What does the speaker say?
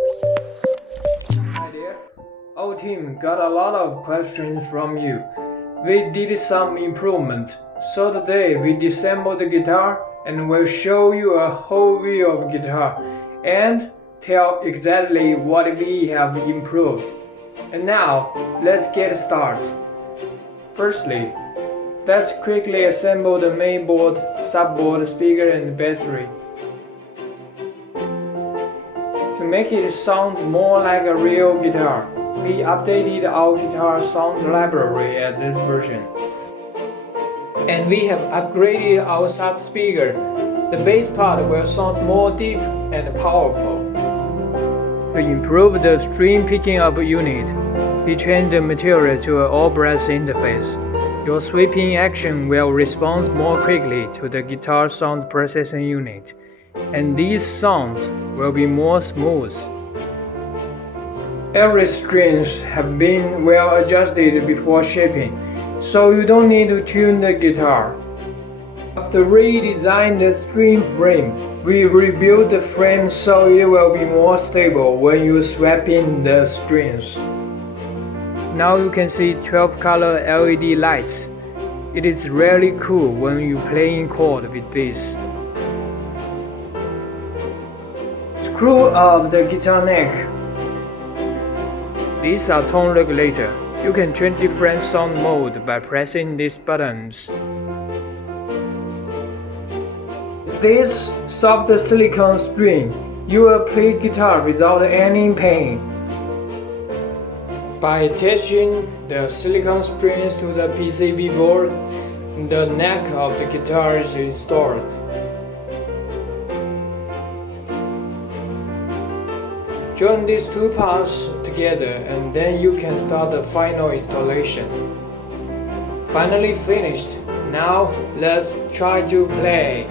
Hi there. Our team got a lot of questions from you. We did some improvement, so today we disassembled the guitar and will show you a whole view of guitar and tell exactly what we have improved. And now, let's get started. Firstly, let's quickly assemble the main board, subboard, speaker and battery. To make it sound more like a real guitar, we updated our guitar sound library at this version. And we have upgraded our sub speaker. The bass part will sound more deep and powerful. To improve the string picking up unit, we changed the material to an all-brass interface. Your sweeping action will respond more quickly to the guitar sound processing unit, and these sounds will be more smooth. Every strings have been well adjusted before shipping, so you don't need to tune the guitar. After redesigning the string frame, we rebuilt the frame so it will be more stable when you swap in the strings. Now you can see 12-color LED lights. It is really cool when you play in chord with this. Screw up the guitar neck. These are tone regulator. You can change different sound mode by pressing these buttons. With this soft silicone string, you will play guitar without any pain. By attaching the silicone strings to the PCB board, the neck of the guitar is installed. Join these two parts together and then you can start the final installation. Finally finished. Now let's try to play.